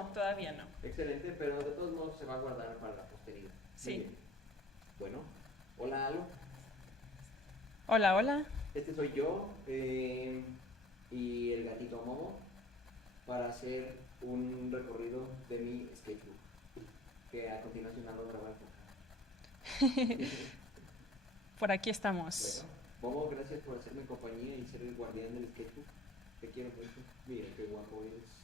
No, todavía no. Excelente, pero de todos modos se va a guardar para la posteridad. Muy Sí. bien. Bueno, hola Alo, Hola, hola. este soy yo y el gatito Momo para hacer un recorrido de mi sketchbook, que a continuación Alo graba el podcast. Por aquí Bueno, estamos. Momo, gracias por hacerme compañía y ser el guardián del sketchbook. Te quiero mucho. Mira qué guapo eres.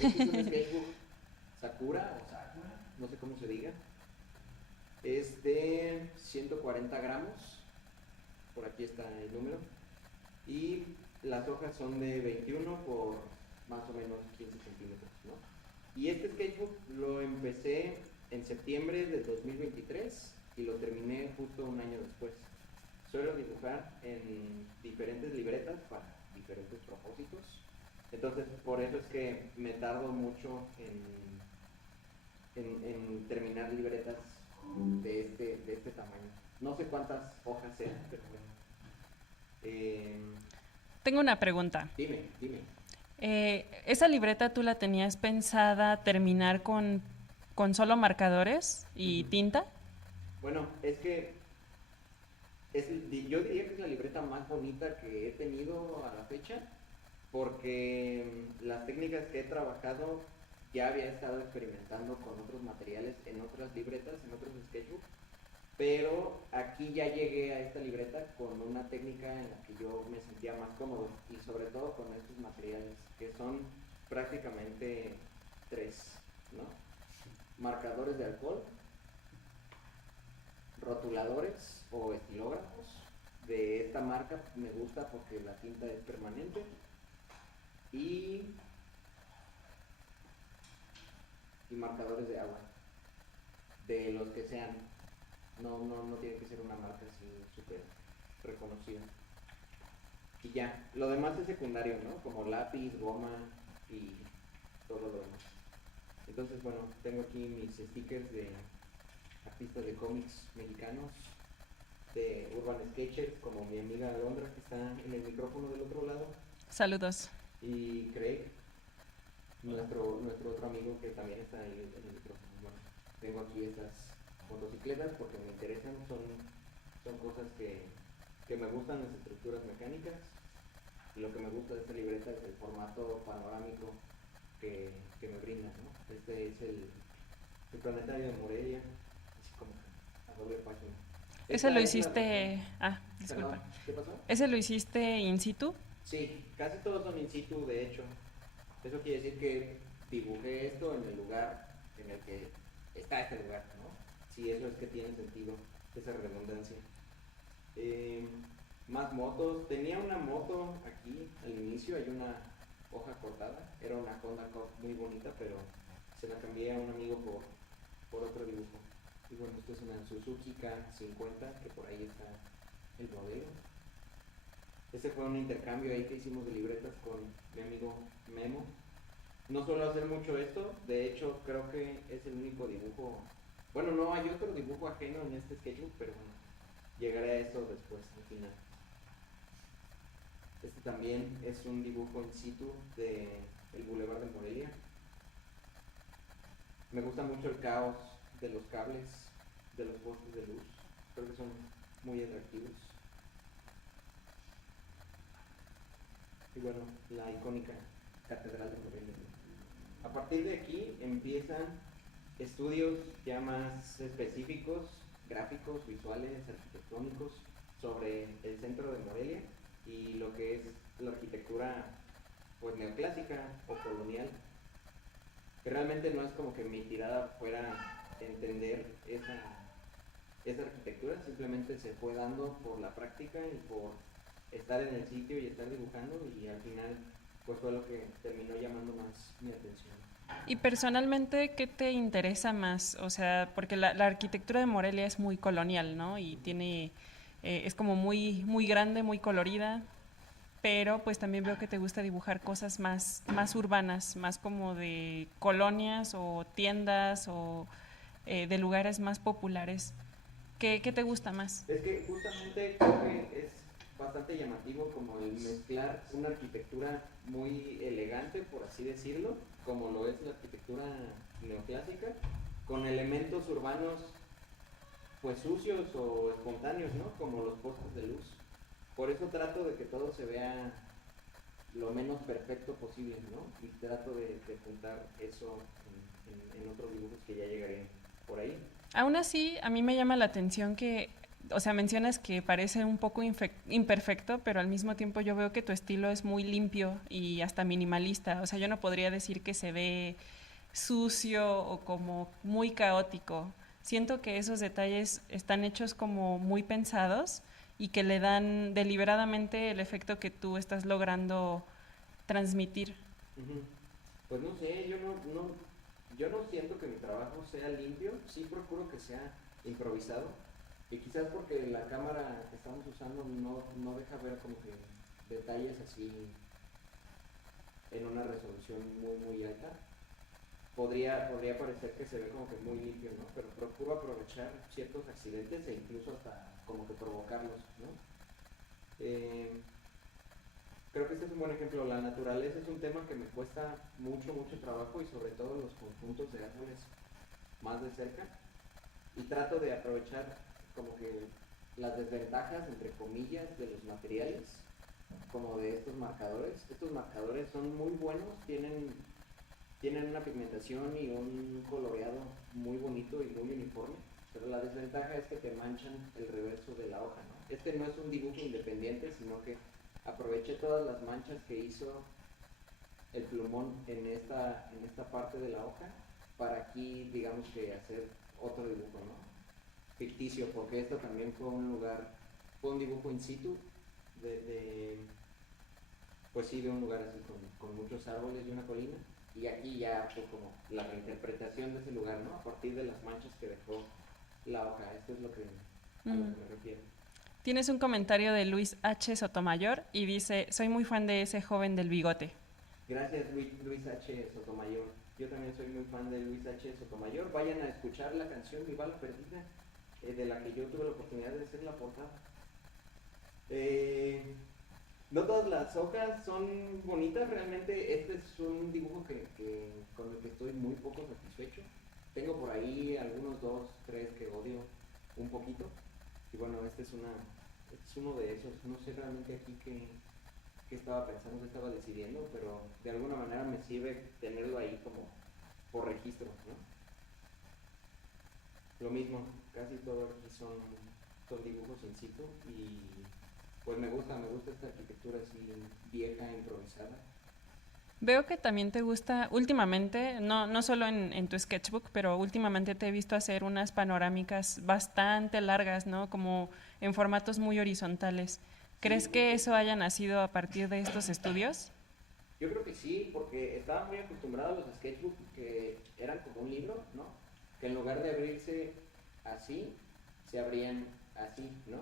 Este es un sketchbook Sakura o Sakura, no sé cómo se diga. Es de 140 gramos, por aquí está el número, y las hojas son de 21 por más o menos 15 centímetros, ¿no? Y este sketchbook lo empecé en septiembre del 2023 y lo terminé justo un año después. Suelo dibujar en diferentes libretas para diferentes propósitos, entonces por eso es que me tardo mucho en terminar libretas de este tamaño. No sé cuántas hojas sean, pero bueno. Tengo una pregunta. Dime. ¿Esa libreta tú la tenías pensada terminar con solo marcadores y tinta? Bueno, es que yo diría que es la libreta más bonita que he tenido a la fecha, porque las técnicas que he trabajado ya había estado experimentando con otros materiales en otras libretas, en otros sketchbooks, pero aquí ya llegué a esta libreta con una técnica en la que yo me sentía más cómodo y sobre todo con estos materiales que son prácticamente tres, ¿no? Marcadores de alcohol, rotuladores o estilógrafos de esta marca, me gusta porque la tinta es permanente, y marcadores de agua, de los que sean. No tiene que ser una marca así súper reconocida. Y ya, lo demás es secundario, ¿no? Como lápiz, goma y todo lo demás. Entonces, bueno, tengo aquí mis stickers de artistas de cómics mexicanos, de Urban Sketchers, como mi amiga Alondra, que está en el micrófono del otro lado, Saludos. y Craig, nuestro otro amigo que también está ahí en el micrófono. Bueno, tengo aquí estas motocicletas porque me interesan, son cosas que me gustan, las estructuras mecánicas, y lo que me gusta de esta libreta es el formato panorámico que me brinda, ¿no? Este es el planetario de Morelia, así como a doble página. ¿Ese Esta lo es la región. hiciste... Ah, disculpa. Perdón, ¿qué pasó? ¿Ese lo hiciste in situ? Sí, casi todos son in situ, de hecho. Eso quiere decir que dibujé esto en el lugar en el que está este lugar, ¿no? Sí, eso es que tiene sentido, esa redundancia. Más motos. Tenía una moto aquí al inicio, hay una hoja cortada. Era una Honda Cup muy bonita, pero se la cambié a un amigo por otro dibujo. Y bueno, esto es una Suzuki K50, que por ahí está el modelo. Este fue un intercambio ahí que hicimos de libretas con mi amigo Memo. No suelo hacer mucho esto, de hecho creo que es el único dibujo. Bueno, no hay otro dibujo ajeno en este sketchbook, pero bueno, llegaré a eso después, al final. Este también es un dibujo in situ de el Boulevard de Morelia. Me gusta mucho el caos de los cables, de los postes de luz. Creo que son muy atractivos. Y bueno, la icónica Catedral de Morelia. A partir de aquí empiezan estudios ya más específicos, gráficos, visuales, arquitectónicos, sobre el centro de Morelia y lo que es la arquitectura pues neoclásica o colonial, que realmente no es como que mi tirada fuera entender esa arquitectura, simplemente se fue dando por la práctica y por estar en el sitio y estar dibujando, y al final pues fue lo que terminó llamando más mi atención. Y personalmente, ¿qué te interesa más? O sea, porque la arquitectura de Morelia es muy colonial, ¿no? Y tiene, es como muy grande, muy colorida, pero pues también veo que te gusta dibujar cosas más urbanas, más como de colonias o tiendas o de lugares más populares. ¿Qué te gusta más? Es que justamente creo que es bastante llamativo como el mezclar una arquitectura muy elegante, por así decirlo, como lo es la arquitectura neoclásica, con elementos urbanos pues sucios o espontáneos, ¿no? Como los postes de luz. Por eso trato de que todo se vea lo menos perfecto posible, ¿no? Y trato de juntar eso en otros dibujos que ya llegaré por ahí. Aún así, a mí me llama la atención que, o sea, mencionas que parece un poco imperfecto, pero al mismo tiempo yo veo que tu estilo es muy limpio y hasta minimalista. O sea, yo no podría decir que se ve sucio o como muy caótico. Siento que esos detalles están hechos como muy pensados y que le dan deliberadamente el efecto que tú estás logrando transmitir. Ujú. Pues no sé, yo no siento que mi trabajo sea limpio, sí procuro que sea improvisado, y quizás porque la cámara que estamos usando no deja ver como que detalles así en una resolución muy alta. Podría parecer que se ve como que muy limpio, ¿no? Pero procuro aprovechar ciertos accidentes e incluso hasta como que provocarlos, ¿no? Eh, Creo que este es un buen ejemplo. La naturaleza es un tema que me cuesta mucho trabajo, y sobre todo los conjuntos de árboles más de cerca. Y trato de aprovechar como que las desventajas, entre comillas, de los materiales, como de estos marcadores. Estos marcadores son muy buenos, tienen una pigmentación y un coloreado muy bonito y muy uniforme, pero la desventaja es que te manchan el reverso de la hoja, ¿no? Este no es un dibujo independiente, sino que aproveché todas las manchas que hizo el plumón en esta parte de la hoja para aquí, digamos que hacer otro dibujo, ¿no? Ficticio, porque esto también fue un dibujo in situ de pues sí, de un lugar así con muchos árboles y una colina, y aquí ya fue como la reinterpretación de ese lugar, ¿no? A partir de las manchas que dejó la hoja. Esto es a lo que me refiero. Tienes un comentario de Luis H. Sotomayor y dice, soy muy fan de ese joven del bigote. Gracias, Luis H. Sotomayor. Yo también soy muy fan de Luis H. Sotomayor. Vayan a escuchar la canción Mi Bala Perdida, de la que yo tuve la oportunidad de hacer la portada. No todas las hojas son bonitas, realmente este es un dibujo con el que estoy muy poco satisfecho. Tengo por ahí algunos dos, tres que odio un poquito. Y bueno, este es uno de esos. No sé realmente aquí qué estaba pensando, qué estaba decidiendo, pero de alguna manera me sirve tenerlo ahí como por registro, ¿no? Lo mismo, casi todo aquí son dibujos in situ, y pues me gusta esta arquitectura así vieja, improvisada. Veo que también te gusta últimamente, no solo en tu sketchbook, pero últimamente te he visto hacer unas panorámicas bastante largas, ¿no? Como en formatos muy horizontales. ¿Crees Sí, que eso haya nacido a partir de estos estudios? yo creo que sí, porque estaba muy acostumbrado a los sketchbooks que eran como un libro, ¿no? Que en lugar de abrirse así, se abrían así, ¿no?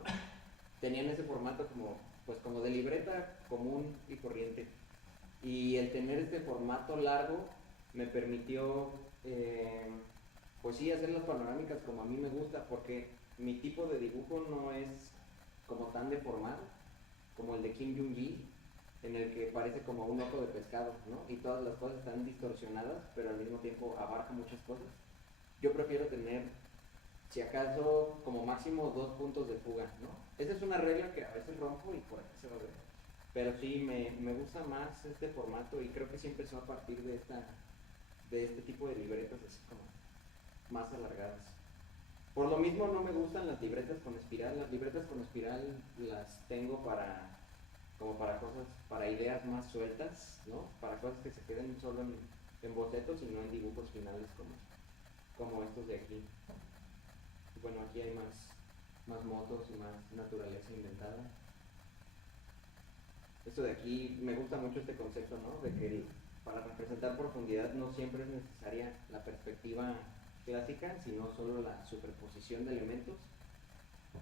Tenían ese formato como de libreta común y corriente. Y el tener este formato largo me permitió, pues sí, hacer las panorámicas como a mí me gusta, porque mi tipo de dibujo no es como tan deformado como el de Kim Jong-gi, en el que parece como un ojo de pescado, ¿no? Y todas las cosas están distorsionadas, pero al mismo tiempo abarca muchas cosas. Yo prefiero tener, si acaso, como máximo 2 puntos de fuga, ¿no? Esa es una regla que a veces rompo y por aquí se va a ver. Pero sí, me gusta más este formato, y creo que sí empezó a partir de este tipo de libretas así como más alargadas. Por lo mismo no me gustan las libretas con espiral. Las libretas con espiral las tengo como para cosas, para ideas más sueltas, ¿no? Para cosas que se queden solo en bocetos y no en dibujos finales como estos de aquí. Y bueno, aquí hay más motos y más naturaleza inventada. Esto de aquí, me gusta mucho este concepto, ¿no? De que para representar profundidad no siempre es necesaria la perspectiva clásica, sino solo la superposición de elementos.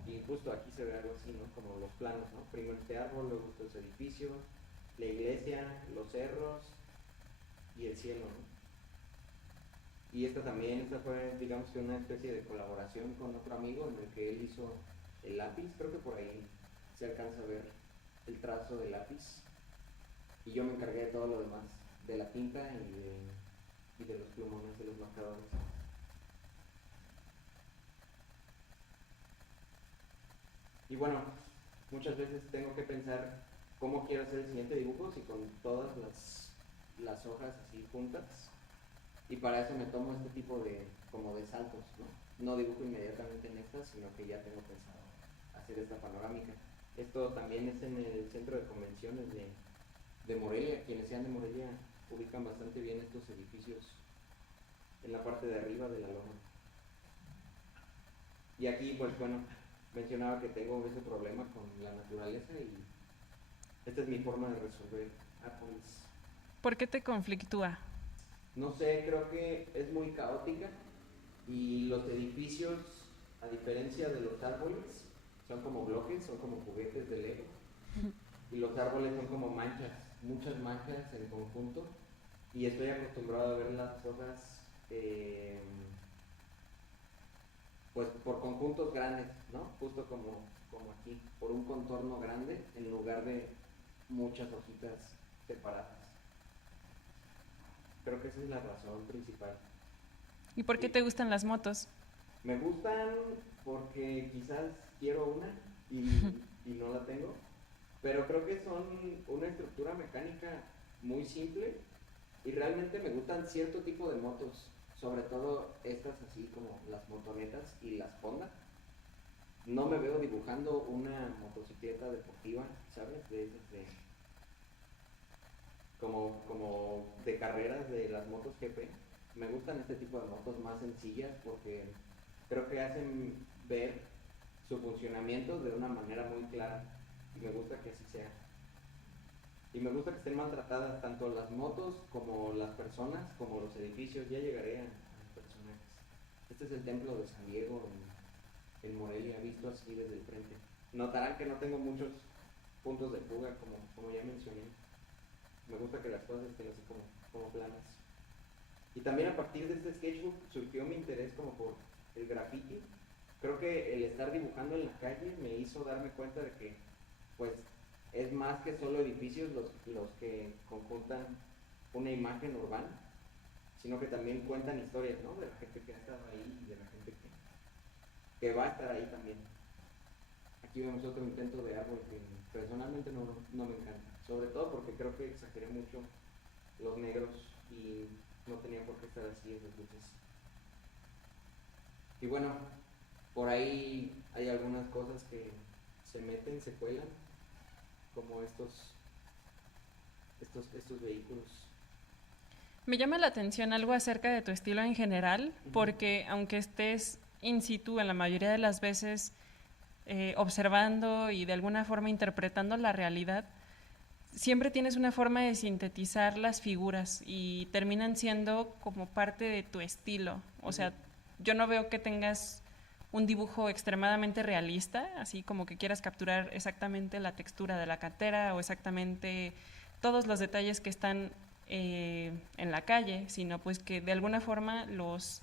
Y justo aquí se ve algo así, ¿no? Como los planos, ¿no? Primero este árbol, luego estos edificios, la iglesia, los cerros y el cielo, ¿no? Y esta fue, digamos que una especie de colaboración con otro amigo en el que él hizo el lápiz. Creo que por ahí se alcanza a ver el trazo de lápiz y yo me encargué de todo lo demás, de la tinta y de los plumones, de los marcadores. Y bueno, muchas veces tengo que pensar cómo quiero hacer el siguiente dibujo, si con todas las hojas así juntas. Y para eso me tomo este tipo de, como de saltos, ¿no? No dibujo inmediatamente en estas, sino que ya tengo pensado hacer esta panorámica. Esto también es en el centro de convenciones de Morelia. Quienes sean de Morelia ubican bastante bien estos edificios en la parte de arriba de la loma. Y aquí, pues bueno, mencionaba que tengo ese problema con la naturaleza y esta es mi forma de resolver árboles. ¿Por qué te conflictúa? No sé, creo que es muy caótica y los edificios, a diferencia de los árboles, son como bloques, son como juguetes de Lego. Y los árboles son como manchas, muchas manchas en conjunto. Y estoy acostumbrado a ver las hojas pues por conjuntos grandes, ¿no? Justo como aquí, por un contorno grande en lugar de muchas hojitas separadas. Creo que esa es la razón principal. ¿Y por qué te gustan las motos? Me gustan porque quizás quiero una y no la tengo, pero creo que son una estructura mecánica muy simple y realmente me gustan cierto tipo de motos, sobre todo estas así como las motonetas y las Honda. No me veo dibujando una motocicleta deportiva, ¿sabes? De esas como de carreras de las motos GP. Me gustan este tipo de motos más sencillas porque creo que hacen ver su funcionamiento de una manera muy clara y me gusta que así sea. Y me gusta que estén maltratadas tanto las motos como las personas, como los edificios. Ya llegaré a los personajes. Este es el templo de San Diego en Morelia, visto así desde el frente. Notarán que no tengo muchos puntos de fuga, como ya mencioné. Me gusta que las cosas estén así como planas. Y también a partir de este sketchbook surgió mi interés como por el graffiti. Creo que el estar dibujando en la calle me hizo darme cuenta de que pues es más que solo edificios los que conjuntan una imagen urbana, sino que también cuentan historias, ¿no? De la gente que ha estado ahí y de la gente que va a estar ahí también. Aquí vemos otro intento de árbol que personalmente no me encanta, sobre todo porque creo que exageré mucho los negros y no tenía por qué estar así esas luces. Y bueno, por ahí hay algunas cosas que se meten, se cuelan, como estos vehículos. Me llama la atención algo acerca de tu estilo en general, porque aunque estés in situ en la mayoría de las veces observando y de alguna forma interpretando la realidad, siempre tienes una forma de sintetizar las figuras y terminan siendo como parte de tu estilo. O sea, yo no veo que tengas un dibujo extremadamente realista, así como que quieras capturar exactamente la textura de la cantera o exactamente todos los detalles que están en la calle, sino pues que de alguna forma los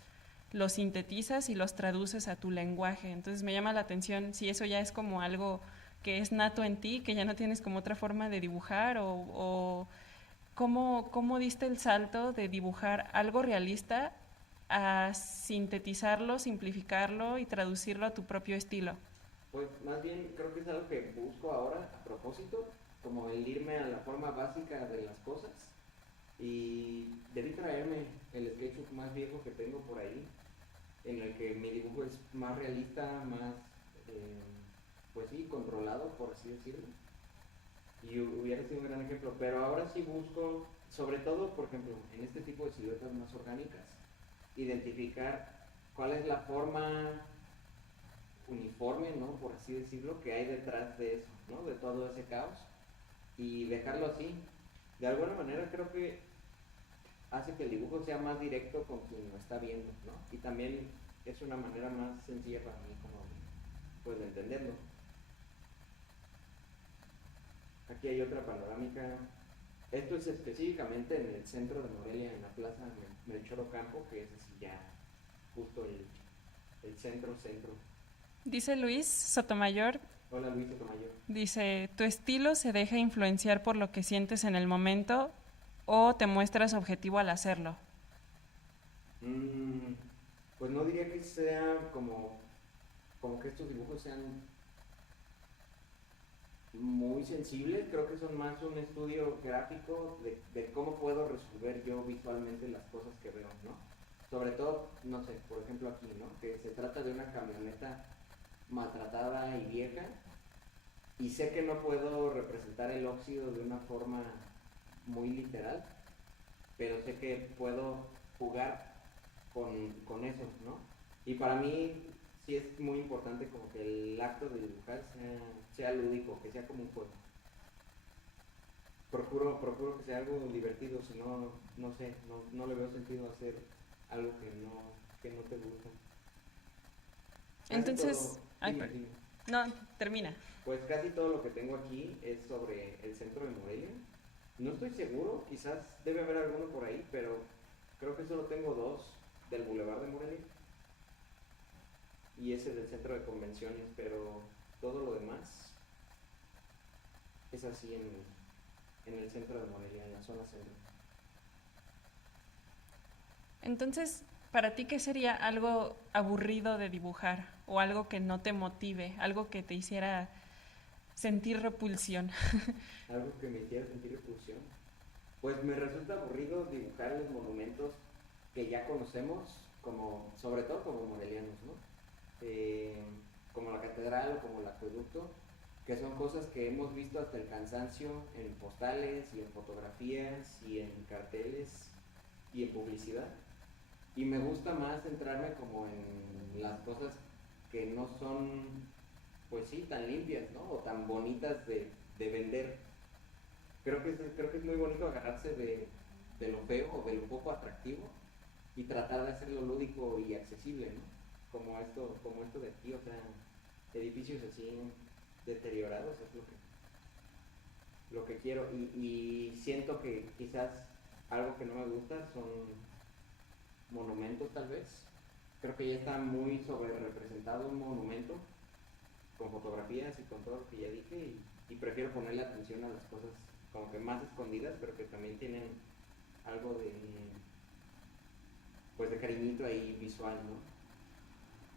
sintetizas y los traduces a tu lenguaje. Entonces me llama la atención si eso ya es como algo que es nato en ti, que ya no tienes como otra forma de dibujar o cómo diste el salto de dibujar algo realista a sintetizarlo, simplificarlo y traducirlo a tu propio estilo. Pues más bien creo que es algo que busco ahora a propósito, como el irme a la forma básica de las cosas y debí traerme el sketchbook más viejo que tengo por ahí, en el que mi dibujo es más realista, más pues sí, controlado, por así decirlo, y hubiera sido un gran ejemplo, pero ahora sí busco, sobre todo, por ejemplo, en este tipo de siluetas más orgánicas, identificar cuál es la forma uniforme, ¿no? Por así decirlo, que hay detrás de eso, ¿no? De todo ese caos, y dejarlo así. De alguna manera creo que hace que el dibujo sea más directo con quien lo está viendo, ¿no? Y también es una manera más sencilla para mí como pues de entenderlo. Aquí hay otra panorámica. Esto es específicamente en el centro de Morelia, en la plaza Melchor Ocampo, que es así ya justo el centro. Dice Luis Sotomayor Hola Luis Sotomayor. Dice, ¿tu estilo se deja influenciar por lo que sientes en el momento o te muestras objetivo al hacerlo? Mm, pues no diría que sea como que estos dibujos sean muy sensibles, creo que son más un estudio gráfico de cómo puedo resolver yo visualmente las cosas que veo, ¿no? Sobre todo, no sé, por ejemplo aquí, ¿no? Que se trata de una camioneta maltratada y vieja y sé que no puedo representar el óxido de una forma muy literal, pero sé que puedo jugar con eso, ¿no? Y para mí sí es muy importante como que el acto de dibujar sea lúdico, que sea como un juego. Procuro que sea algo divertido, si no, no sé, no le veo sentido hacer algo que no te gusta. Casi Entonces, todo, ay, dime, dime. no, termina. Pues casi todo lo que tengo aquí es sobre el centro de Morelia. No estoy seguro, quizás debe haber alguno por ahí, pero creo que solo tengo dos del Boulevard de Morelia y ese del centro de convenciones, pero todo lo demás es así en el centro de Morelia, en la zona centro. Entonces, ¿para ti qué sería algo aburrido de dibujar o algo que no te motive, algo que te hiciera sentir repulsión? Algo que me hiciera sentir repulsión. Pues me resulta aburrido dibujar los monumentos que ya conocemos, como, sobre todo como morelianos, ¿no? Eh, Como la catedral o como el acueducto, que son cosas que hemos visto hasta el cansancio en postales y en fotografías y en carteles y en publicidad. Y me gusta más centrarme como en las cosas que no son, pues sí, tan limpias, ¿no? O tan bonitas de vender. Creo que es muy bonito agarrarse de lo feo o de lo poco atractivo y tratar de hacerlo lúdico y accesible, ¿no? Como esto de aquí, o sea, edificios así deteriorados es lo que quiero. Y siento que quizás algo que no me gusta son monumentos tal vez. Creo que ya está muy sobre representado un monumento con fotografías y con todo lo que ya dije y prefiero ponerle atención a las cosas como que más escondidas, pero que también tienen algo de, pues de cariñito ahí visual, ¿no?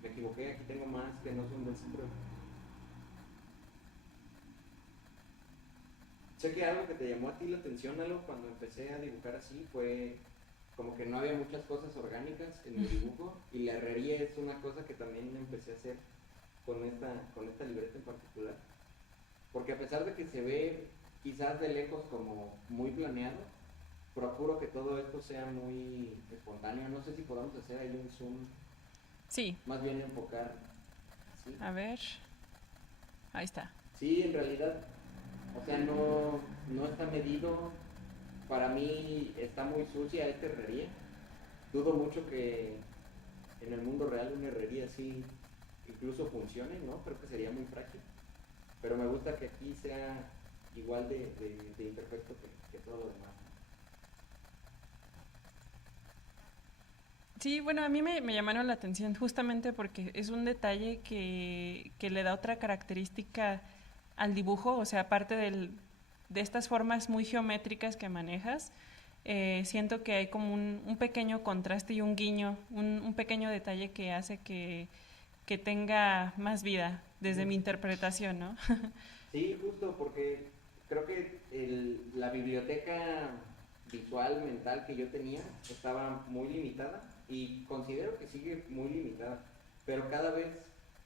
Me equivoqué, aquí tengo más que no son del centro. Sé que algo que te llamó a ti la atención, algo cuando empecé a dibujar así, fue como que no había muchas cosas orgánicas en mi dibujo y la herrería es una cosa que también empecé a hacer con esta libreta en particular. Porque a pesar de que se ve quizás de lejos como muy planeado, procuro que todo esto sea muy espontáneo. No sé si podamos hacer ahí un zoom, Sí, más bien enfocar así. a ver, ahí está. Sí, en realidad, o sea, no está medido. Para mí está muy sucia esta herrería. Dudo mucho que en el mundo real una herrería así incluso funcione, ¿no? Creo que sería muy frágil. Pero me gusta que aquí sea igual de imperfecto que todo lo demás. Sí, bueno, a mí me llamaron la atención justamente porque es un detalle que le da otra característica al dibujo, o sea, aparte de estas formas muy geométricas que manejas, siento que hay como un pequeño contraste y un guiño, un pequeño detalle que hace que tenga más vida desde mi interpretación, ¿no? Sí, justo porque creo que la biblioteca visual, mental que yo tenía estaba muy limitada y considero que sigue muy limitada, pero cada vez,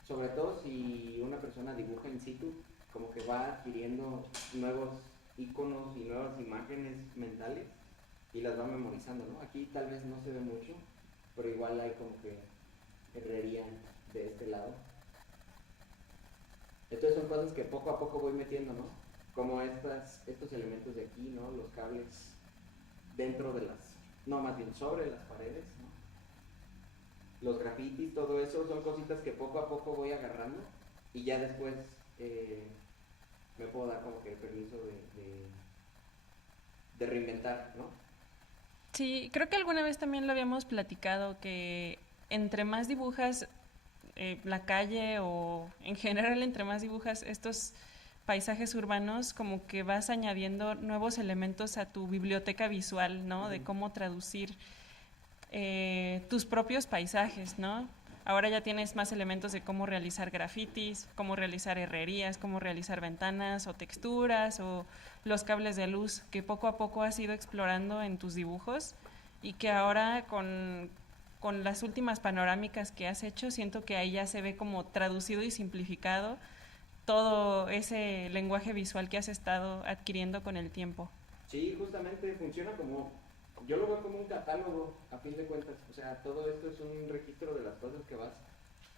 sobre todo si una persona dibuja in situ, como que va adquiriendo nuevos iconos y nuevas imágenes mentales y las va memorizando, ¿no? Aquí tal vez no se ve mucho, pero igual hay como que herrería de este lado. Entonces son cosas que poco a poco voy metiendo, ¿no? Como estos elementos de aquí, ¿no? Los cables dentro de no, más bien sobre las paredes, ¿no? Los grafitis, todo eso son cositas que poco a poco voy agarrando y ya después eh, me puedo dar como que el permiso de reinventar, ¿no? Sí, creo que alguna vez también lo habíamos platicado, que entre más dibujas, la calle o en general entre más dibujas estos paisajes urbanos, como que vas añadiendo nuevos elementos a tu biblioteca visual, ¿no? De cómo traducir tus propios paisajes, ¿no? Ahora ya tienes más elementos de cómo realizar grafitis, cómo realizar herrerías, cómo realizar ventanas o texturas o los cables de luz que poco a poco has ido explorando en tus dibujos y que ahora con las últimas panorámicas que has hecho siento que ahí ya se ve como traducido y simplificado todo ese lenguaje visual que has estado adquiriendo con el tiempo. Sí, justamente funciona como, yo lo veo como un catálogo, a fin de cuentas. O sea, todo esto es un registro de las cosas que vas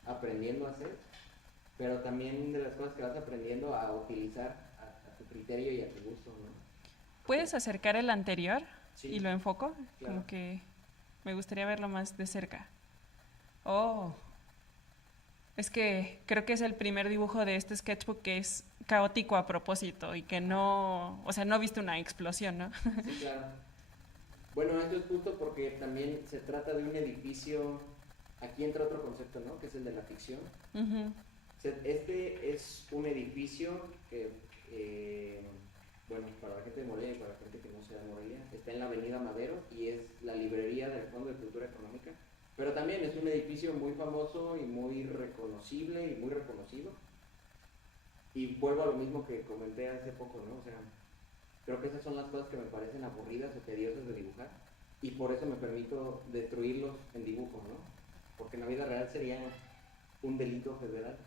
aprendiendo a hacer, pero también de las cosas que vas aprendiendo a utilizar a tu criterio y a tu gusto, ¿no? ¿Puedes acercar el anterior y Sí, lo enfoco? claro. Como que me gustaría verlo más de cerca. Oh, es que creo que es el primer dibujo de este sketchbook que es caótico a propósito y que no, o sea, no viste una explosión, ¿no? Sí, claro. Bueno, esto es justo porque también se trata de un edificio, aquí entra otro concepto, ¿no? Que es el de la ficción. Ujú. Este es un edificio que, bueno, para la gente de Morelia y para la gente que no sea de Morelia, está en la Avenida Madero y es la librería del Fondo de Cultura Económica. Pero también es un edificio muy famoso y muy reconocible y muy reconocido. Y vuelvo a lo mismo que comenté hace poco, ¿no? O sea, creo que esas son las cosas que me parecen aburridas o tediosas de dibujar. Y por eso me permito destruirlos en dibujo, ¿no? Porque en la vida real sería un delito federal.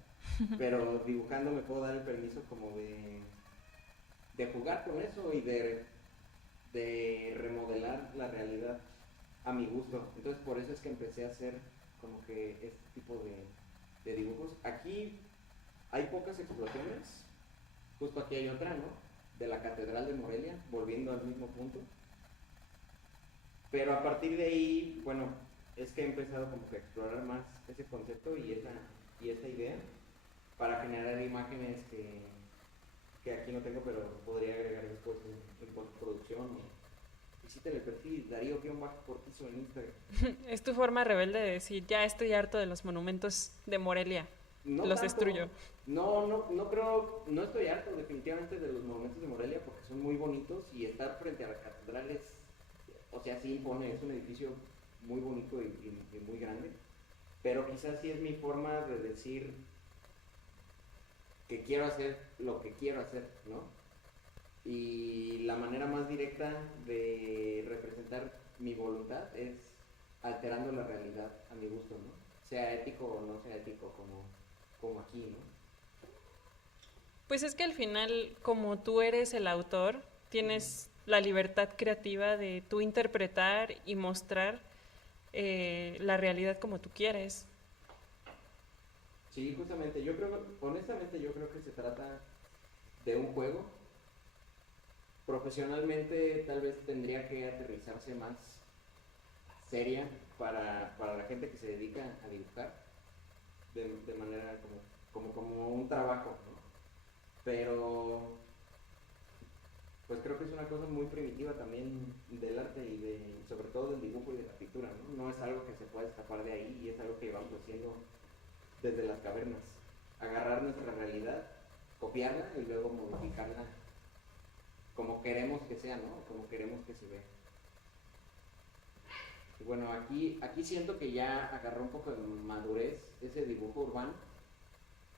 Pero dibujando me puedo dar el permiso como de jugar con eso y de remodelar la realidad a mi gusto. Entonces por eso es que empecé a hacer como que este tipo de dibujos. Aquí hay pocas explosiones, justo aquí hay otra, ¿no? De la Catedral de Morelia, volviendo al mismo punto. Pero a partir de ahí, bueno, es que he empezado como que a explorar más ese concepto y esa idea para generar imágenes que aquí no tengo, pero podría agregar después en postproducción. Visiten el perfil Darío-Cortizo en Instagram. Es tu forma rebelde de decir, ya estoy harto de los monumentos de Morelia, No los tanto, destruyo. no creo, no estoy harto definitivamente de los monumentos de Morelia porque son muy bonitos y estar frente a la catedral es, o sea, sí impone, es un edificio muy bonito y muy grande, pero quizás sí es mi forma de decir que quiero hacer lo que quiero hacer, ¿no? Y la manera más directa de representar mi voluntad es alterando la realidad a mi gusto, ¿no? Sea ético o no sea ético, como aquí, ¿no? Pues es que al final, como tú eres el autor, tienes la libertad creativa de tú interpretar y mostrar la realidad como tú quieres. Sí, justamente, honestamente yo creo que se trata de un juego. Profesionalmente tal vez tendría que aterrizarse más seria para la gente que se dedica a dibujar de manera como un trabajo, ¿no? Pero pues creo que es una cosa muy primitiva también del arte y sobre todo del dibujo y de la pintura, ¿no? No es algo que se pueda escapar de ahí y es algo que vamos haciendo desde las cavernas. Agarrar nuestra realidad, copiarla y luego modificarla como queremos que sea, ¿no? Como queremos que se vea. Y bueno, aquí siento que ya agarró un poco de madurez ese dibujo urbano,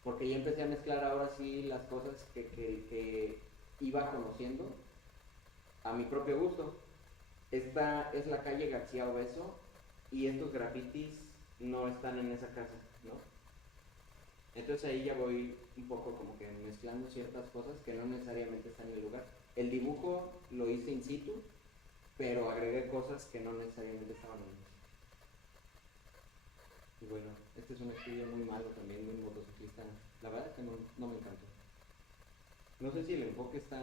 porque ya empecé a mezclar ahora sí las cosas que iba conociendo a mi propio gusto. Esta es la calle García Obeso y estos grafitis no están en esa casa, ¿no? Entonces ahí ya voy un poco como que mezclando ciertas cosas que no necesariamente están en el lugar. El dibujo lo hice in situ, pero agregué cosas que no necesariamente estaban ahí. Y bueno, este es un estudio muy malo también de un motociclista. La verdad es que no me encantó. No sé si el enfoque está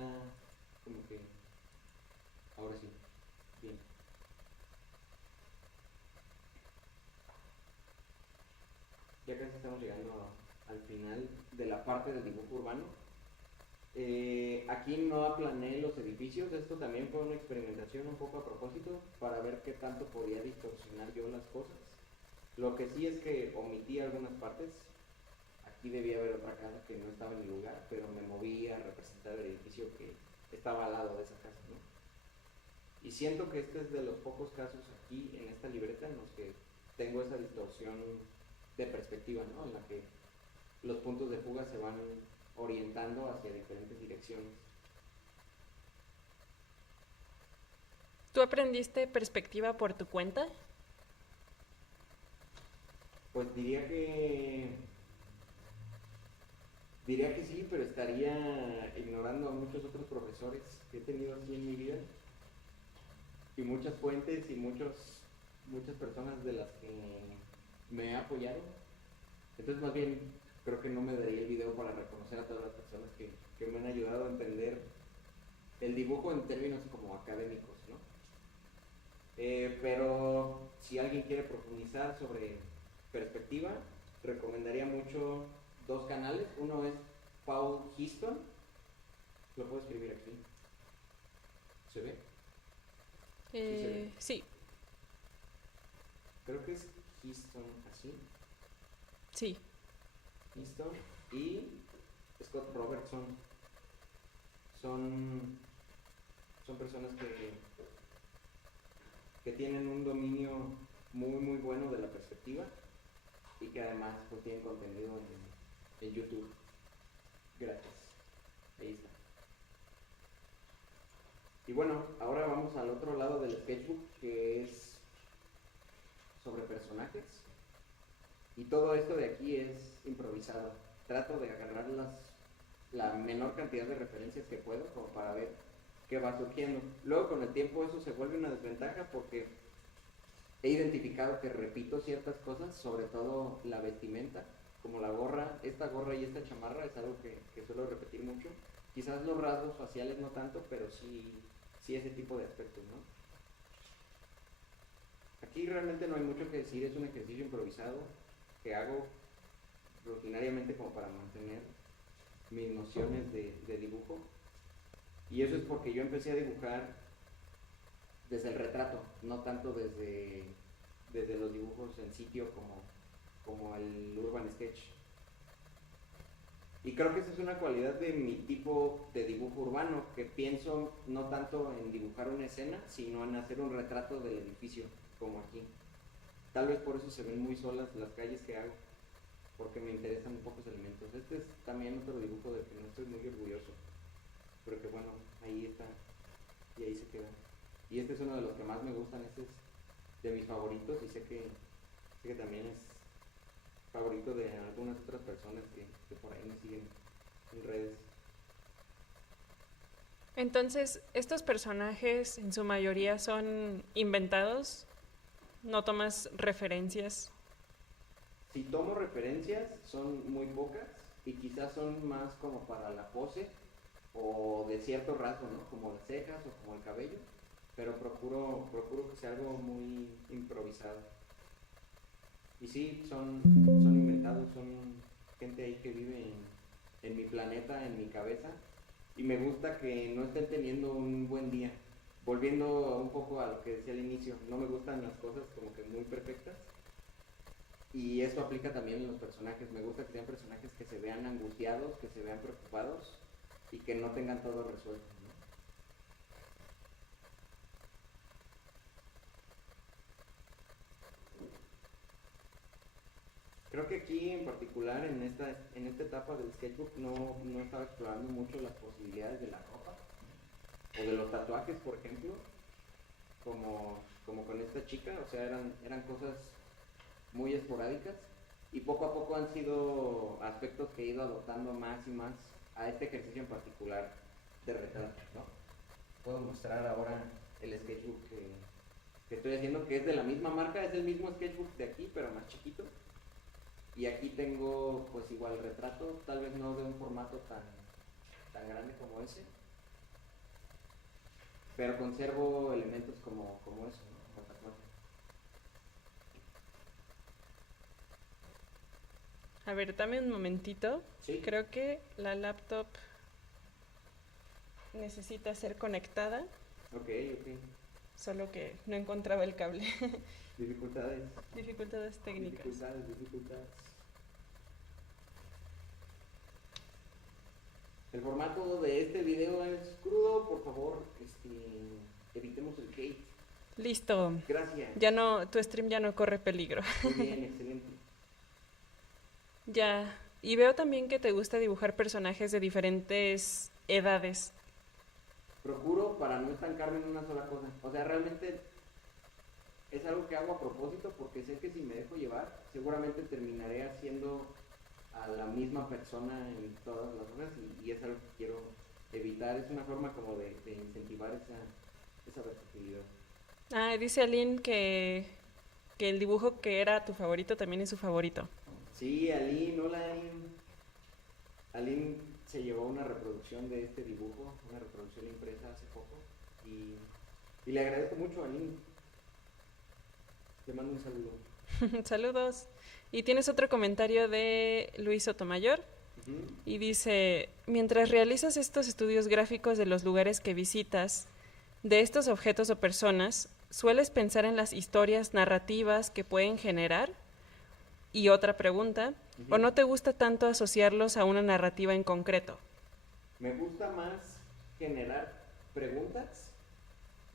como que... Ahora sí, bien. Ya casi estamos llegando al final de la parte del dibujo urbano. Aquí no aplané los edificios, esto también fue una experimentación un poco a propósito para ver qué tanto podía distorsionar yo las cosas. Lo que sí es que omití algunas partes. Aquí debía haber otra casa que no estaba en mi lugar, pero me moví a representar el edificio que estaba al lado de esa casa, ¿no? Y siento que este es de los pocos casos aquí en esta libreta en los que tengo esa distorsión de perspectiva, ¿no? En la que los puntos de fuga se van orientando hacia diferentes direcciones. ¿Tú aprendiste perspectiva por tu cuenta? Pues diría que sí, pero estaría ignorando a muchos otros profesores que he tenido así en mi vida y muchas fuentes y muchas personas de las que me he apoyado. Entonces más bien creo que no me daría el video para reconocer a todas las personas que me han ayudado a entender el dibujo en términos como académicos, ¿no? Pero si alguien quiere profundizar sobre perspectiva, recomendaría mucho dos canales. Uno es Paul Histon, lo puedo escribir aquí. ¿Se ve? Sí, se ve. Sí. Creo que es Histon así. Sí. Histon y Scott Robertson. Son personas que tienen un dominio muy bueno de la perspectiva y que además pues, tienen contenido en YouTube gratis. Ahí está. Y bueno, ahora vamos al otro lado del sketchbook, que es sobre personajes. Y todo esto de aquí es improvisado. Trato de agarrar la menor cantidad de referencias que puedo como para ver qué va surgiendo. Luego con el tiempo eso se vuelve una desventaja porque he identificado que repito ciertas cosas, sobre todo la vestimenta, como la gorra, esta gorra y esta chamarra es algo que suelo repetir mucho. Quizás los rasgos faciales no tanto, pero sí ese tipo de aspectos, ¿no? Aquí realmente no hay mucho que decir, es un ejercicio improvisado que hago rutinariamente como para mantener mis nociones de dibujo. Y eso es porque yo empecé a dibujar desde el retrato, no tanto desde los dibujos en sitio como el Urban Sketch. Y creo que esa es una cualidad de mi tipo de dibujo urbano, que pienso no tanto en dibujar una escena, sino en hacer un retrato del edificio, como aquí. Tal vez por eso se ven muy solas las calles que hago, porque me interesan pocos elementos. Este es también otro dibujo del que no estoy muy orgulloso, pero que bueno, ahí está, y ahí se queda. Y este es uno de los que más me gustan, este es de mis favoritos, y sé que también es favorito de algunas otras personas que por ahí me siguen en redes. Entonces, ¿estos personajes en su mayoría son inventados? ¿No tomas referencias? Si tomo referencias, son muy pocas y quizás son más como para la pose o de cierto rasgo, ¿no? Como las cejas o como el cabello, pero procuro que sea algo muy improvisado. Y sí, son inventados, son gente ahí que vive en mi planeta, en mi cabeza, y me gusta que no estén teniendo un buen día. Volviendo un poco a lo que decía al inicio, no me gustan las cosas como que muy perfectas, y eso aplica también en los personajes. Me gusta que sean personajes que se vean angustiados, que se vean preocupados y que no tengan todo resuelto, ¿no? Creo que aquí en particular en esta etapa del sketchbook no estaba explorando mucho las posibilidades de la ropa o de los tatuajes, por ejemplo, como con esta chica. O sea, eran cosas muy esporádicas y poco a poco han sido aspectos que he ido adoptando más y más a este ejercicio en particular de retrato, ¿no? Puedo mostrar ahora el sketchbook que estoy haciendo, que es de la misma marca, es el mismo sketchbook de aquí, pero más chiquito. Y aquí tengo pues igual retrato, tal vez no de un formato tan grande como ese, pero conservo elementos como eso, ¿no? Como tatuaje. A ver, dame un momentito. ¿Sí? Creo que la laptop necesita ser conectada. Ok. solo que no encontraba el cable. Dificultades. Dificultades técnicas. Dificultades. El formato de este video es crudo, por favor, evitemos el hate. Listo. Gracias. Ya no, tu stream ya no corre peligro. Muy bien, excelente. Ya. Y veo también que te gusta dibujar personajes de diferentes edades. Procuro para no estancarme en una sola cosa. O sea, realmente es algo que hago a propósito porque sé que si me dejo llevar, seguramente terminaré haciendo a la misma persona en todas las horas y es algo que quiero evitar. Es una forma como de incentivar esa versatilidad. Ah, dice Aline que el dibujo que era tu favorito también es su favorito. Sí, Aline, hola Aline. Aline se llevó una reproducción de este dibujo, una reproducción impresa hace poco y le agradezco mucho a Aline. Le mando un saludo. Saludos. Y tienes otro comentario de Luis Sotomayor. Y dice, mientras realizas estos estudios gráficos de los lugares que visitas, de estos objetos o personas, ¿sueles pensar en las historias narrativas que pueden generar? Y otra pregunta, ¿o no te gusta tanto asociarlos a una narrativa en concreto? Me gusta más generar preguntas.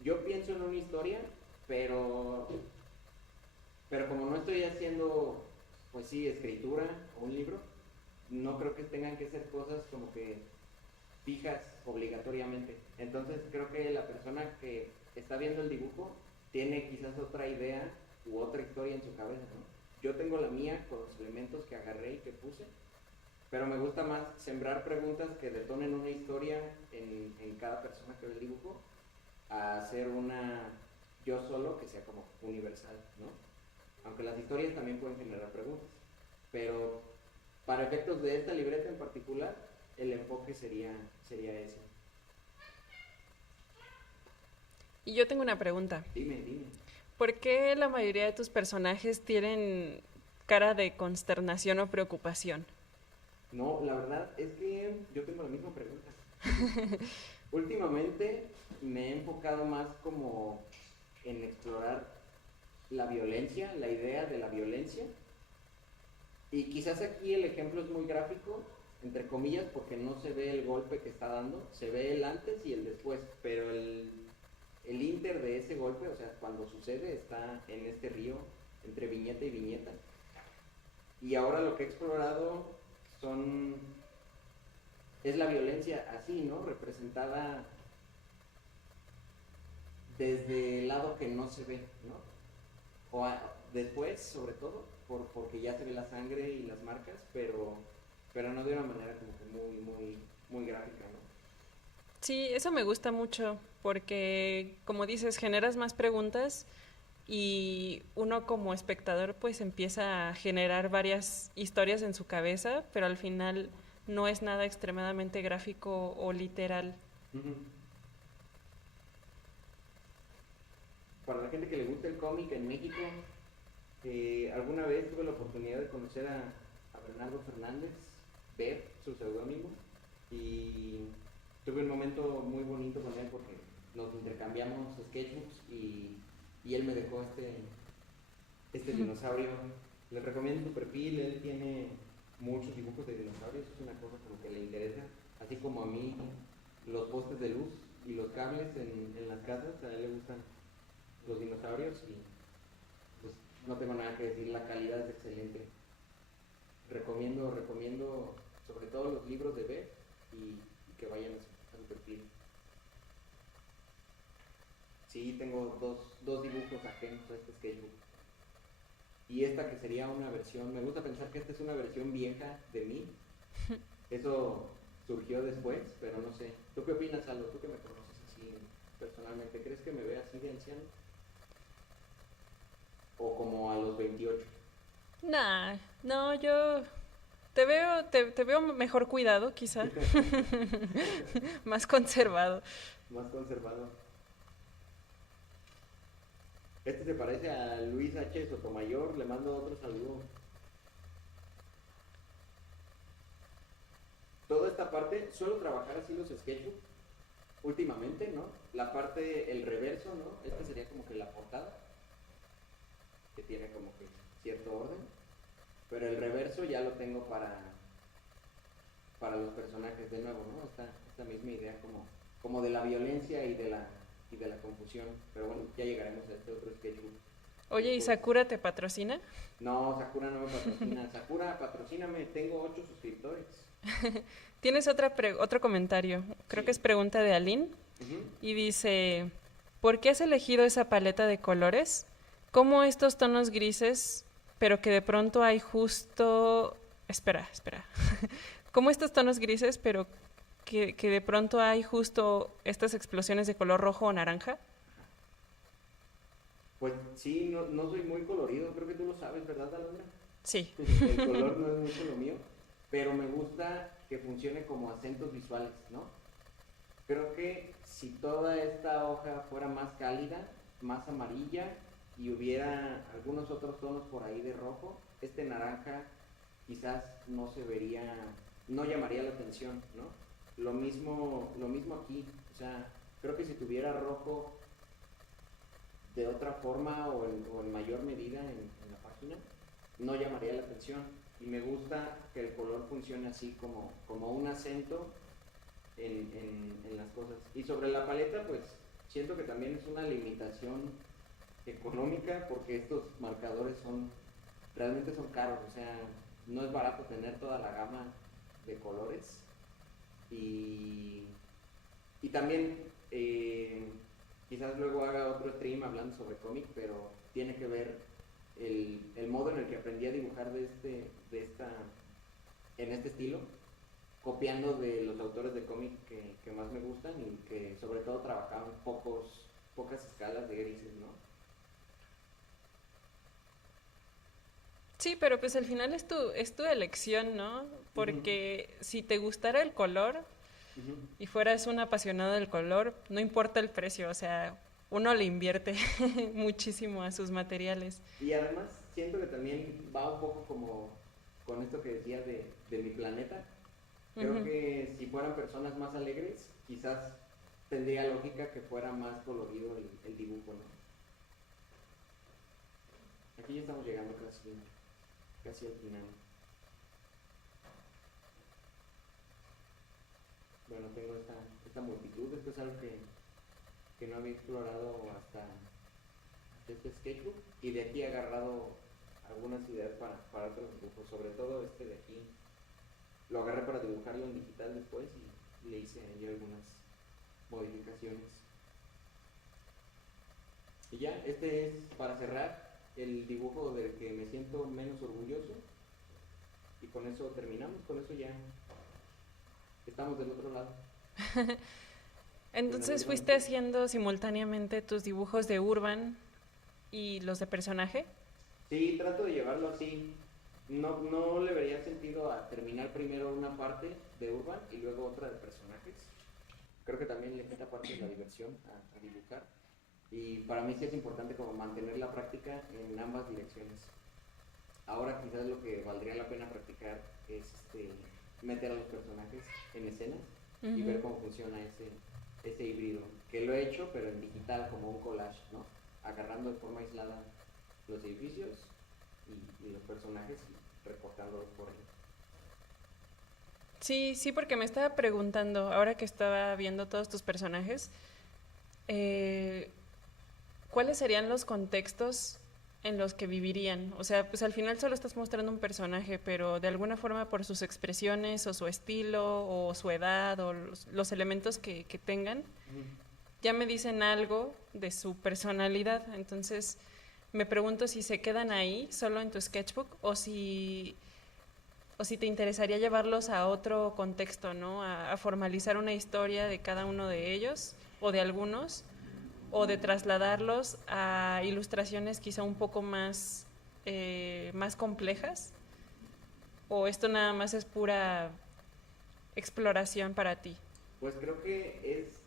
Yo pienso en una historia, pero como no estoy haciendo, pues sí, escritura o un libro, no creo que tengan que ser cosas como que fijas obligatoriamente. Entonces creo que la persona que está viendo el dibujo tiene quizás otra idea u otra historia en su cabeza, ¿no? Yo tengo la mía con los elementos que agarré y que puse, pero me gusta más sembrar preguntas que detonen una historia en cada persona que ve el dibujo, a hacer una yo solo que sea como universal, ¿no? Aunque las historias también pueden generar preguntas, pero para efectos de esta libreta en particular, el enfoque sería ese. Y yo tengo una pregunta. Dime. ¿Por qué la mayoría de tus personajes tienen cara de consternación o preocupación? No, la verdad es que yo tengo la misma pregunta. Últimamente me he enfocado más como en explorar la violencia, la idea de la violencia. Y quizás aquí el ejemplo es muy gráfico, entre comillas, porque no se ve el golpe que está dando, se ve el antes y el después, pero el inter de ese golpe, o sea, cuando sucede, está en este río entre viñeta y viñeta. Y ahora lo que he explorado es la violencia así, ¿no? Representada desde el lado que no se ve, ¿no? Después, sobre todo, porque ya se ve la sangre y las marcas, pero no de una manera como que muy gráfica, ¿no? Sí, eso me gusta mucho porque, como dices, generas más preguntas y uno como espectador pues empieza a generar varias historias en su cabeza, pero al final no es nada extremadamente gráfico o literal. Uh-huh. Para la gente que le gusta el cómic en México, alguna vez tuve la oportunidad de conocer a Bernardo Fernández, Ver, su seudónimo, y tuve un momento muy bonito con él porque nos intercambiamos sketchbooks y él me dejó este dinosaurio. Les recomiendo su perfil, él tiene muchos dibujos de dinosaurios, es una cosa como que le interesa, así como a mí los postes de luz y los cables en las casas, a él le gustan los dinosaurios y pues no tengo nada que decir, la calidad es excelente. Recomiendo sobre todo los libros de Beth y que vayan a su perfil. Sí, tengo dos dibujos ajenos a este sketchbook. Y esta que sería una versión, me gusta pensar que esta es una versión vieja de mí. Eso surgió después, pero no sé. ¿Tú qué opinas, Aldo? Tú que me conoces así personalmente, ¿crees que me ve así de anciano? ¿O como a los 28? Nah, no, yo te veo mejor cuidado, quizá. Más conservado. Más conservado. Este se parece a Luis H. Sotomayor, le mando otro saludo. Toda esta parte, suelo trabajar así los sketchbooks, últimamente, ¿no? La parte, el reverso, ¿no? Este sería como que la portada, que tiene como que cierto orden, pero el reverso ya lo tengo para los personajes de nuevo, ¿no? Esta misma idea como de la violencia y de la confusión, pero bueno, ya llegaremos a este otro sketchbook. Oye, ¿y Después. Sakura te patrocina? No, Sakura no me patrocina. Sakura, patrocíname, tengo 8 suscriptores. Tienes otro comentario, creo Sí. que es pregunta de Aline, Ujú. y dice, ¿por qué has elegido esa paleta de colores? ¿Cómo estos tonos grises, pero que de pronto hay justo... Espera. ¿Cómo estos tonos grises, pero que de pronto hay justo estas explosiones de color rojo o naranja? Pues sí, no soy muy colorido, creo que tú lo sabes, ¿verdad, Alondra? Sí. El color no es mucho lo mío, pero me gusta que funcione como acentos visuales, ¿no? Creo que si toda esta hoja fuera más cálida, más amarilla y hubiera algunos otros tonos por ahí de rojo, este naranja quizás no se vería, no llamaría la atención, ¿no? Lo mismo aquí, o sea, creo que si tuviera rojo de otra forma o en mayor medida en la página, no llamaría la atención. Y me gusta que el color funcione así como un acento en las cosas. Y sobre la paleta, pues siento que también es una limitación económica porque estos marcadores realmente son caros, o sea, no es barato tener toda la gama de colores. Y, y también quizás luego haga otro stream hablando sobre cómic, pero tiene que ver el modo en el que aprendí a dibujar en este estilo, copiando de los autores de cómic que más me gustan y que sobre todo trabajaban pocas escalas de grises, ¿no? Sí, pero pues al final es tu elección, ¿no? Ujú, Porque si te gustara el color ujú. y fueras un apasionado del color, no importa el precio, o sea, uno le invierte muchísimo a sus materiales. Y además siento que también va un poco como con esto que decía de mi planeta. Creo Ujú. que si fueran personas más alegres, quizás tendría lógica que fuera más colorido el dibujo, ¿no? Aquí ya estamos llegando casi al final. Bueno, tengo esta multitud, esto es algo que no había explorado hasta este sketchbook y de aquí he agarrado algunas ideas para otros dibujos, sobre todo este de aquí. Lo agarré para dibujarlo en digital después y le hice yo algunas modificaciones. Y ya, este es para cerrar el dibujo del que me siento menos orgulloso y con eso terminamos, con eso ya estamos del otro lado. Entonces fuiste haciendo simultáneamente tus dibujos de Urban y los de personaje. Sí, trato de llevarlo así. No le vería sentido a terminar primero una parte de Urban y luego otra de personajes. Creo que también le quita parte de la diversión a dibujar. Y para mí sí es importante como mantener la práctica en ambas direcciones. Ahora quizás lo que valdría la pena practicar es meter a los personajes en escenas y ver Ujú. cómo funciona ese híbrido. Que lo he hecho, pero en digital, como un collage, ¿no? Agarrando de forma aislada los edificios y los personajes y recortándolos por ahí. Sí, sí, porque me estaba preguntando, ahora que estaba viendo todos tus personajes, eh, ¿cuáles serían los contextos en los que vivirían? O sea, pues al final solo estás mostrando un personaje, pero de alguna forma por sus expresiones o su estilo o su edad o los elementos que tengan, Ujú. ya me dicen algo de su personalidad. Entonces me pregunto si se quedan ahí solo en tu sketchbook o si te interesaría llevarlos a otro contexto, ¿no? A formalizar una historia de cada uno de ellos o de algunos o de trasladarlos a ilustraciones quizá un poco más complejas, o esto nada más es pura exploración para ti. Pues creo que es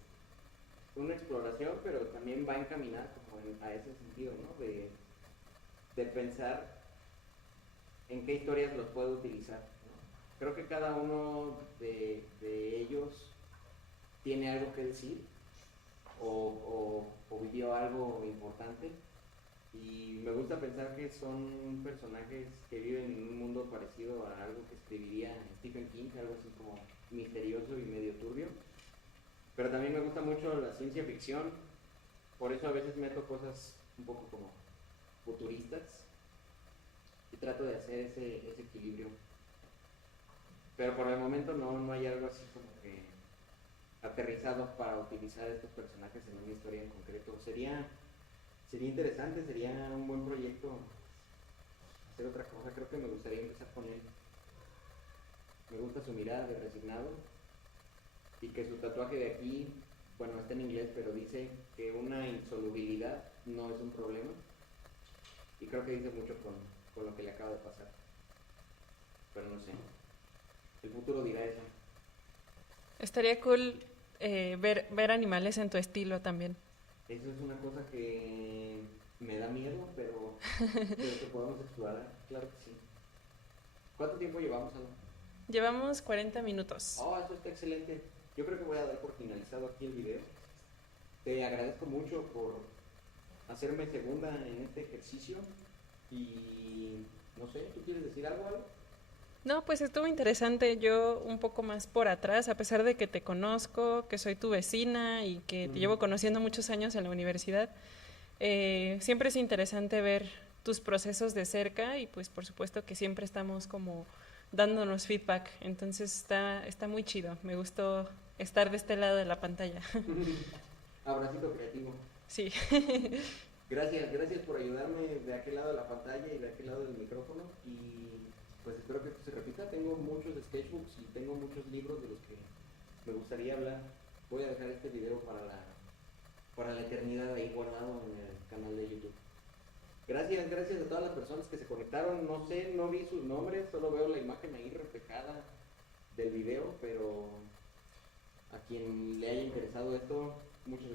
una exploración, pero también va encaminada como a ese sentido, ¿no? De pensar en qué historias los puedo utilizar, ¿no? Creo que cada uno de ellos tiene algo que decir o vivió algo importante. Y me gusta pensar que son personajes que viven en un mundo parecido a algo que escribiría Stephen King, algo así como misterioso y medio turbio. Pero también me gusta mucho la ciencia ficción, por eso a veces meto cosas un poco como futuristas y trato de hacer ese equilibrio. Pero por el momento no hay algo así como que aterrizado para utilizar estos personajes en una historia en concreto. Sería interesante, sería un buen proyecto hacer otra cosa. Creo que me gustaría empezar con él. Me gusta su mirada de resignado y que su tatuaje de aquí, bueno, está en inglés, pero dice que una insolubilidad no es un problema. Y creo que dice mucho con lo que le acaba de pasar. Pero no sé. El futuro dirá eso. Estaría cool ver animales en tu estilo también. Eso es una cosa que me da miedo, pero que podemos explorar. Claro que sí. ¿Cuánto tiempo llevamos, Ana? Llevamos 40 minutos. Oh, eso está excelente. Yo creo que voy a dar por finalizado aquí el video. Te agradezco mucho por hacerme segunda en este ejercicio. Y no sé, ¿tú quieres decir algo, Ale? No, pues estuvo interesante. Yo un poco más por atrás, a pesar de que te conozco, que soy tu vecina y que te llevo conociendo muchos años en la universidad. Siempre es interesante ver tus procesos de cerca y pues por supuesto que siempre estamos como dándonos feedback. Entonces está muy chido. Me gustó estar de este lado de la pantalla. Abracito creativo. Sí. Gracias por ayudarme de aquel lado de la pantalla y de aquel lado del micrófono. Y pues espero que esto se repita. Tengo muchos sketchbooks y tengo muchos libros de los que me gustaría hablar. Voy a dejar este video para la eternidad ahí guardado en el canal de YouTube. Gracias a todas las personas que se conectaron. No sé, no vi sus nombres, solo veo la imagen ahí reflejada del video, pero a quien le haya interesado esto, muchas gracias.